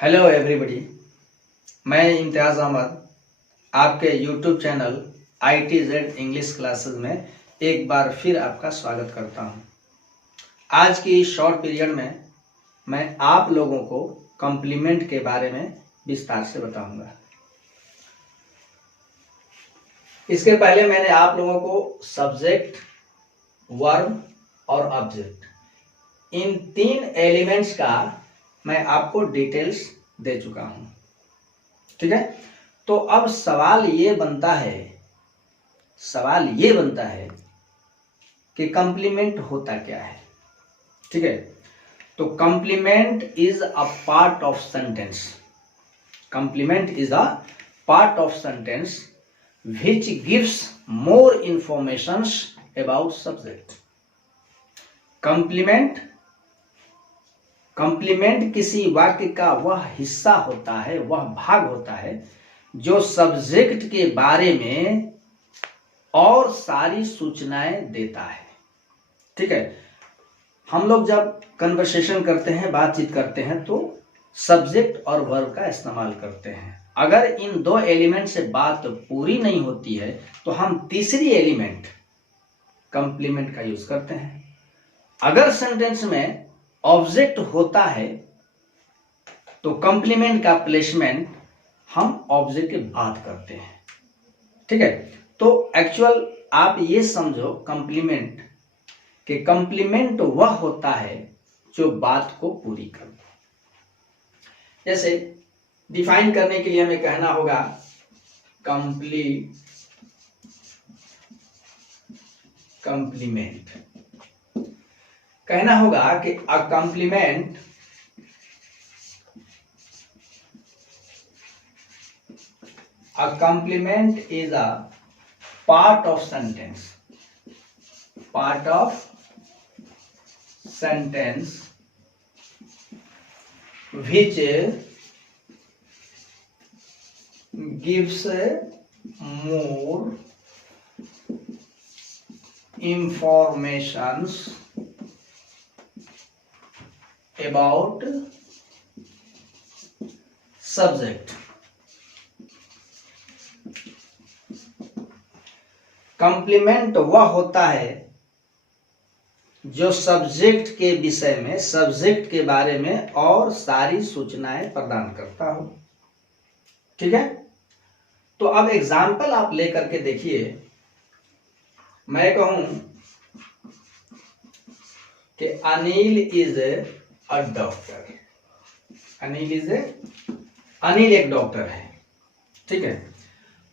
Hello everybody, मैं इम्तियाज़ अहमद आपके YouTube channel ITZ English classes में एक बार फिर आपका स्वागत करता हूं। आज की इस शॉर्ट पीरियड में मैं आप लोगों को कॉम्प्लीमेंट के बारे में विस्तार से बताऊंगा। इसके पहले मैंने आप लोगों को सब्जेक्ट, वर्ब और ऑब्जेक्ट इन तीन एलिमेंट्स का मैं आपको डिटेल्स दे चुका हूं। ठीक है, तो अब सवाल ये बनता है कि कॉम्प्लीमेंट होता क्या है। ठीक है, तो complement is a part of sentence. Complement is a part of sentence which gives more informations about subject. Complement किसी वाक्य का वह हिस्सा होता है, वह भाग होता है जो सब्जेक्ट के बारे में और सारी सूचनाएं देता है। ठीक है, हम लोग जब कन्वर्सेशन करते हैं, बातचीत करते हैं, तो सब्जेक्ट और वर्ब का इस्तेमाल करते हैं। अगर इन दो एलिमेंट से बात पूरी नहीं होती है तो हम तीसरी एलिमेंट कॉम्प्लीमेंट का यूज करते हैं। अगर सेंटेंस में ऑब्जेक्ट होता है तो कॉम्प्लीमेंट का प्लेसमेंट हम ऑब्जेक्ट के बाद करते हैं। ठीक है, तो एक्चुअल आप ये समझो कॉम्प्लीमेंट कि कॉम्प्लीमेंट वह होता है जो बात को पूरी कर दे। जैसे डिफाइन करने के लिए हमें कहना होगा कॉम्प्लीमेंट। कहना होगा कि a complement is a part of sentence which gives more informations about subject. Complement वह होता है जो सब्जेक्ट के विषय में, सब्जेक्ट के बारे में और सारी सूचनाएं प्रदान करता हो। ठीक है, तो अब एग्जाम्पल आप लेकर के देखिए। मैं कहूं कि Anil is a doctor. Anil एक डॉक्टर है। ठीक है,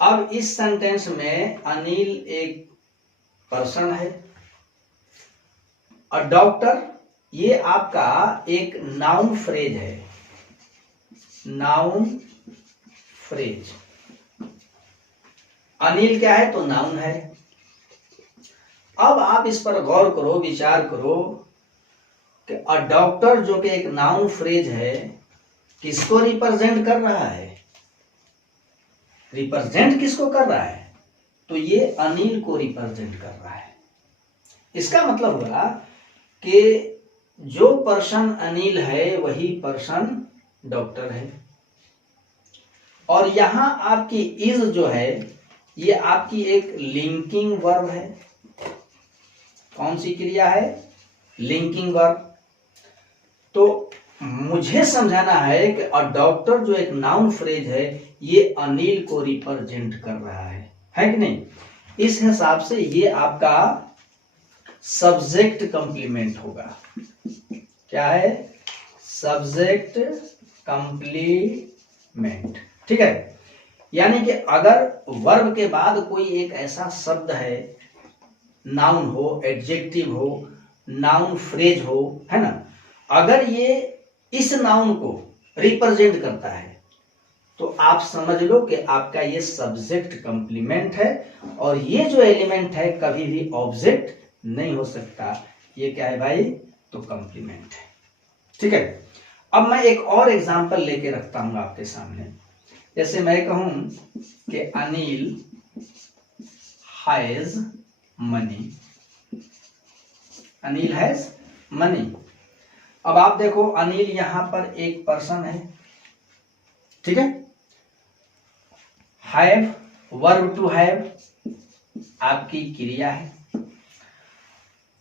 अब इस सेंटेंस में अनिल एक पर्सन है। अ डॉक्टर ये आपका एक नाउन फ्रेज है। Noun phrase. अनिल क्या है? तो नाउन है। अब आप इस पर गौर करो, विचार करो कि अ डॉक्टर जो कि एक नाउन फ्रेज है किसको रिप्रेजेंट कर रहा है? रिप्रेजेंट किसको कर रहा है? तो ये अनिल को रिप्रेजेंट कर रहा है। इसका मतलब हुआ कि जो पर्सन अनिल है वही पर्सन डॉक्टर है। और यहां आपकी इज जो है ये आपकी एक लिंकिंग वर्ब है। कौन सी क्रिया है? Linking verb. तो मुझे समझाना है कि अ डॉक्टर जो एक नाउन फ्रेज है ये अनिल को रिप्रेजेंट कर रहा है कि नहीं? इस हिसाब से ये आपका सब्जेक्ट कॉम्प्लीमेंट होगा। क्या है? Subject complement. ठीक है, यानी कि अगर वर्ब के बाद कोई एक ऐसा शब्द है, नाउन हो, एडजेक्टिव हो, नाउन फ्रेज हो, है ना, अगर ये इस नाउन को रिप्रेजेंट करता है तो आप समझ लो कि आपका ये सब्जेक्ट कॉम्प्लीमेंट है। और ये जो एलिमेंट है कभी भी ऑब्जेक्ट नहीं हो सकता। ये क्या है भाई? तो कॉम्प्लीमेंट है। ठीक है, अब मैं एक और एग्जांपल लेके रखता हूं आपके सामने। जैसे मैं कहूं कि Anil has money. Anil has money. अब आप देखो अनिल यहां पर एक पर्सन है। ठीक है। हैव, वर्ब टू हैव आपकी क्रिया है।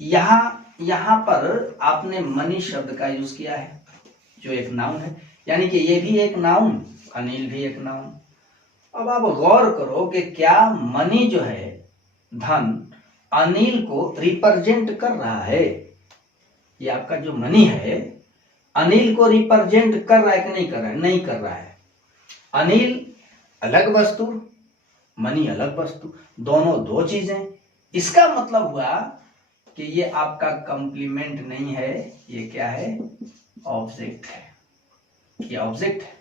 यहां पर आपने मनी शब्द का यूज किया है जो एक नाउन है, यानी कि ये भी एक नाउन, अनिल भी एक नाउन। अब आप गौर करो कि क्या मनी जो है, धन, अनिल को रिप्रेजेंट कर रहा है। ये आपका जो मनी है अनिल को रिप्रेजेंट कर रहा है कि नहीं कर रहा है? नहीं कर रहा है। अनिल अलग वस्तु, मनी अलग वस्तु, दोनों दो चीजें। इसका मतलब हुआ कि ये आपका कंप्लीमेंट नहीं है, ये क्या है? ऑब्जेक्ट है। ये ऑब्जेक्ट है।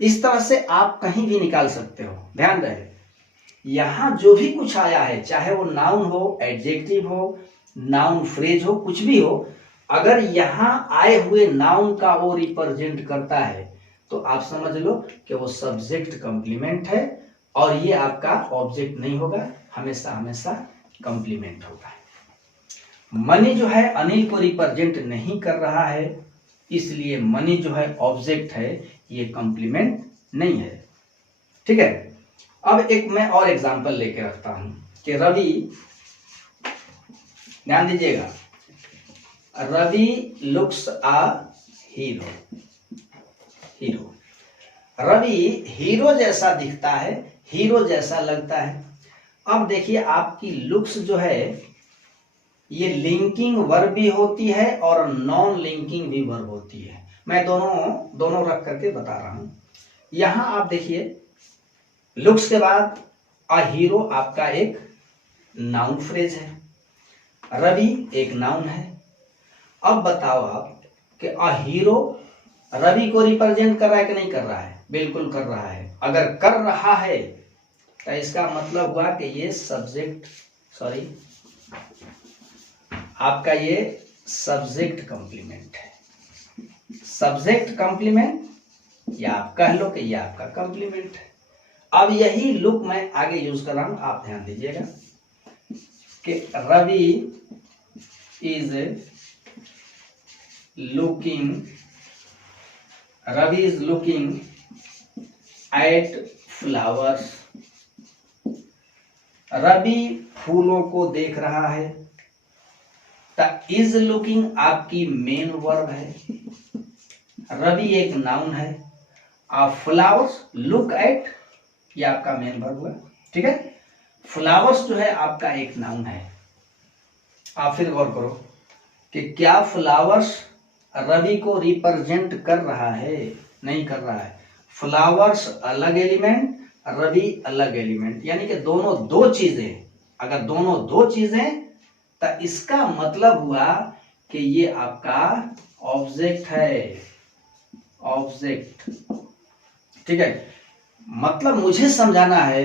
इस तरह से आप कहीं भी निकाल सकते हो। ध्यान रहे, यहां जो भी कुछ आया है, चाहे वो नाउन हो, एडजेक्टिव हो, नाउन फ्रेज हो, कुछ भी हो, अगर यहां आए हुए नाउन का वो रिप्रेजेंट करता है तो आप समझ लो कि वो सब्जेक्ट कंप्लीमेंट है और ये आपका ऑब्जेक्ट नहीं होगा, हमेशा हमेशा कंप्लीमेंट होगा। मनी जो है अनिल को रिप्रेजेंट नहीं कर रहा है, इसलिए मनी जो है ऑब्जेक्ट है, ये कंप्लीमेंट नहीं है। ठीक है। अब एक मैं और एग्जांपल लेके रखता हूं कि रवि, ध्यान दीजिएगा, Ravi looks a hero. Hero, Ravi hero जैसा दिखता है, हीरो जैसा लगता है। अब देखिए आपकी लुक्स जो है ये लिंकिंग वर्ब भी होती है और नॉन लिंकिंग भी वर्ब होती है। मैं दोनों रख करके बता रहा हूं। यहां आप देखिए लुक्स के बाद अ हीरो आपका एक नाउन फ्रेज है, रवि एक नाउन है। अब बताओ आप कि अ हीरो रवि को रिप्रेजेंट कर रहा है कि नहीं कर रहा है? बिल्कुल कर रहा है। अगर कर रहा है तो इसका मतलब हुआ कि ये सब्जेक्ट, सॉरी, आपका ये सब्जेक्ट कंप्लीमेंट है। सब्जेक्ट कंप्लीमेंट, या आप कह लो कि ये आपका कंप्लीमेंट है। अब यही लुक मैं आगे यूज कर रहा हूं, आप ध्यान दीजिएगा कि Ravi is looking at flowers. Ravi फूलों को देख रहा है। इज लुकिंग आपकी मेन वर्ब है, रवि एक नाउन है, फ्लावर्स लुक एट ये आपका मेन वर्ब हुआ। ठीक है। फ्लावर्स जो है आपका एक नाउन है। आप फिर गौर करो कि क्या फ्लावर्स रवि को रिप्रेजेंट कर रहा है? नहीं कर रहा है। फ्लावर्स अलग एलिमेंट, रवि अलग एलिमेंट, यानी कि दोनों दो चीजें। अगर दोनों दो चीजें तो इसका मतलब हुआ कि ये आपका ऑब्जेक्ट है, ऑब्जेक्ट। ठीक है। मतलब मुझे समझाना है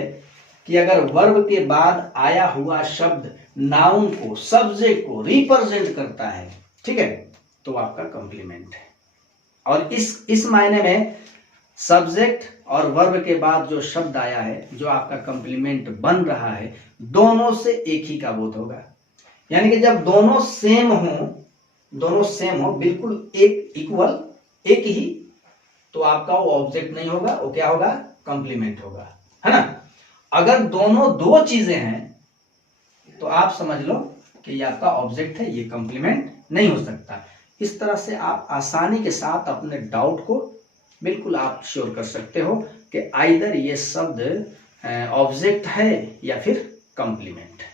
कि अगर वर्ब के बाद आया हुआ शब्द नाउन को, सब्जेक्ट को रिप्रेजेंट करता है, ठीक है, तो आपका कंप्लीमेंट है। और इस मायने में सब्जेक्ट और वर्ब के बाद जो शब्द आया है, जो आपका कंप्लीमेंट बन रहा है, दोनों से एक ही का बोध होगा। यानी कि जब दोनों सेम हो, बिल्कुल एक इक्वल, एक ही, तो आपका वो ऑब्जेक्ट नहीं होगा, वो क्या होगा? कंप्लीमेंट होगा, है ना। अगर दोनों दो चीजें हैं तो आप समझ लो कि ये आपका ऑब्जेक्ट है, ये कंप्लीमेंट नहीं हो सकता। इस तरह से आप आसानी के साथ अपने डाउट को बिल्कुल आप श्योर कर सकते हो कि आइदर ये शब्द ऑब्जेक्ट है या फिर कंप्लीमेंट है।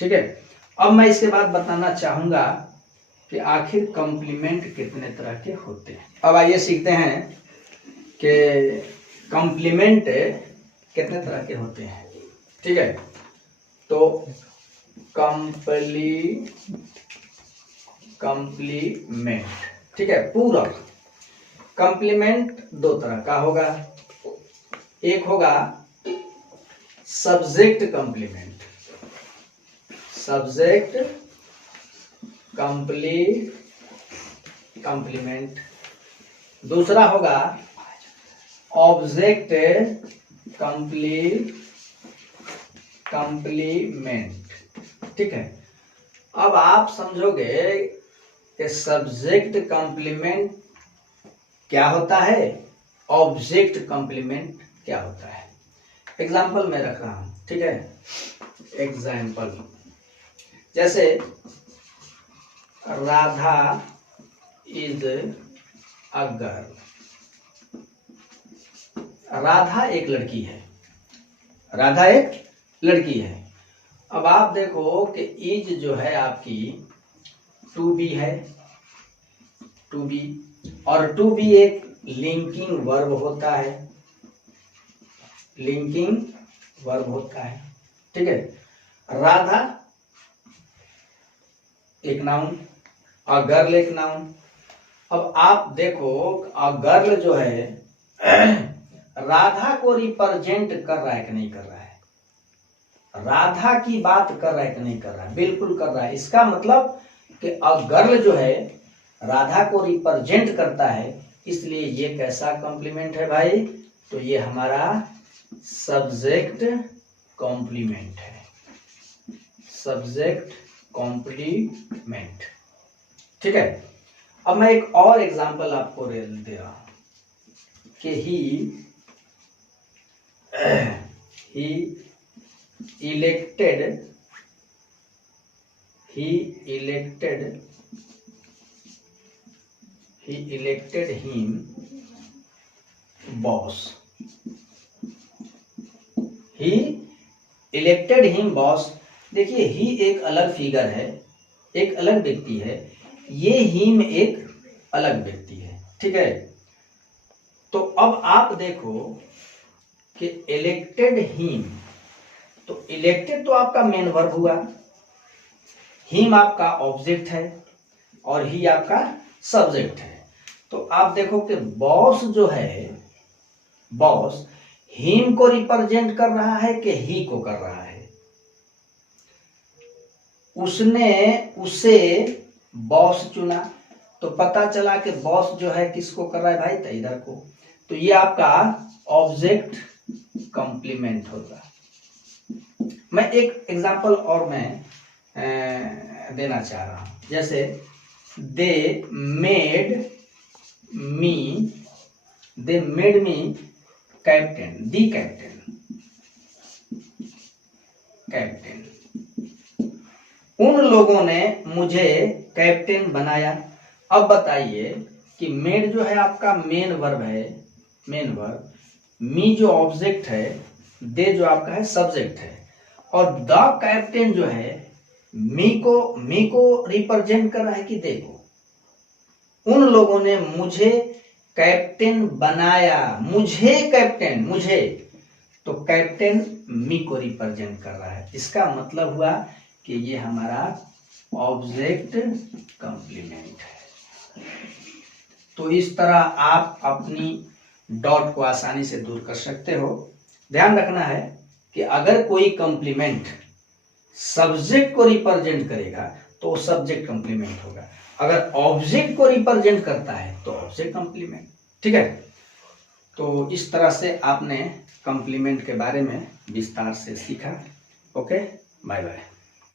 ठीक है। अब मैं इसके बाद बताना चाहूंगा कि आखिर कंप्लीमेंट कितने तरह के होते हैं। अब आइए सीखते हैं कि कंप्लीमेंट कितने तरह के होते हैं। ठीक है। तो कंप्लीमेंट, ठीक है, पूरक। कंप्लीमेंट दो तरह का होगा। एक होगा सब्जेक्ट कंप्लीमेंट, सब्जेक्ट कंप्लीमेंट। दूसरा होगा ऑब्जेक्ट कंप्लीमेंट। ठीक है। अब आप समझोगे कि सब्जेक्ट कंप्लीमेंट क्या होता है ऑब्जेक्ट कॉम्प्लीमेंट क्या होता है। एग्जाम्पल मैं रख रहा हूं, ठीक है। एग्जाम्पल जैसे Radha is a girl. Radha एक लड़की है, राधा एक लड़की है। अब आप देखो कि इज जो है आपकी टू बी है, टू बी, और टू बी एक लिंकिंग वर्ब होता है, लिंकिंग वर्ब होता है, ठीक है। राधा एक नाउन, अ गर्ल एक नाउन। अब आप देखो अ गर्ल जो है राधा को रिप्रेजेंट कर रहा है कि नहीं कर रहा है, राधा की बात कर रहा है कि नहीं कर रहा है, बिल्कुल कर रहा है। इसका मतलब कि अ गर्ल जो है राधा को रिप्रेजेंट करता है, इसलिए ये कैसा कॉम्प्लीमेंट है भाई, तो ये हमारा सब्जेक्ट कॉम्प्लीमेंट है, सब्जेक्ट कॉम्प्लीमेंट, ठीक है। अब मैं एक और एग्जांपल आपको दे रहा हूं कि ही elected him boss, he elected him boss। देखिए ही एक अलग फिगर है, एक अलग व्यक्ति है, ये हिम एक अलग व्यक्ति है, ठीक है। तो अब आप देखो कि इलेक्टेड हिम, तो इलेक्टेड तो आपका मेन वर्ब हुआ, हिम आपका ऑब्जेक्ट है और ही आपका सब्जेक्ट है। तो आप देखो कि बॉस जो है, बॉस हिम को रिप्रेजेंट कर रहा है कि ही को कर रहा है, उसने उसे बॉस चुना, तो पता चला कि बॉस जो है किसको कर रहा है भाई, तो इधर को। तो ये आपका ऑब्जेक्ट कॉम्प्लीमेंट होगा। मैं एक एग्जांपल और मैं देना चाह रहा हूं, जैसे they made me captain, the captain, उन लोगों ने मुझे कैप्टन बनाया। अब बताइए कि मेड जो है आपका मेन वर्ब है, मेन वर्ब, मी जो ऑब्जेक्ट है, दे जो आपका है सब्जेक्ट है, और द कैप्टन जो है मी को रिप्रेजेंट कर रहा है कि दे को। उन लोगों ने मुझे कैप्टन बनाया, मुझे कैप्टन, मुझे, तो कैप्टन मी को रिप्रेजेंट कर रहा है। इसका मतलब हुआ कि ये हमारा ऑब्जेक्ट कॉम्प्लीमेंट है। तो इस तरह आप अपनी डॉट को आसानी से दूर कर सकते हो। ध्यान रखना है कि अगर कोई कॉम्प्लीमेंट सब्जेक्ट को रिप्रेजेंट करेगा तो सब्जेक्ट कॉम्प्लीमेंट होगा, अगर ऑब्जेक्ट को रिप्रेजेंट करता है तो ऑब्जेक्ट कॉम्प्लीमेंट, ठीक है। तो इस तरह से आपने कॉम्प्लीमेंट के बारे में विस्तार से सीखा। Okay, bye bye.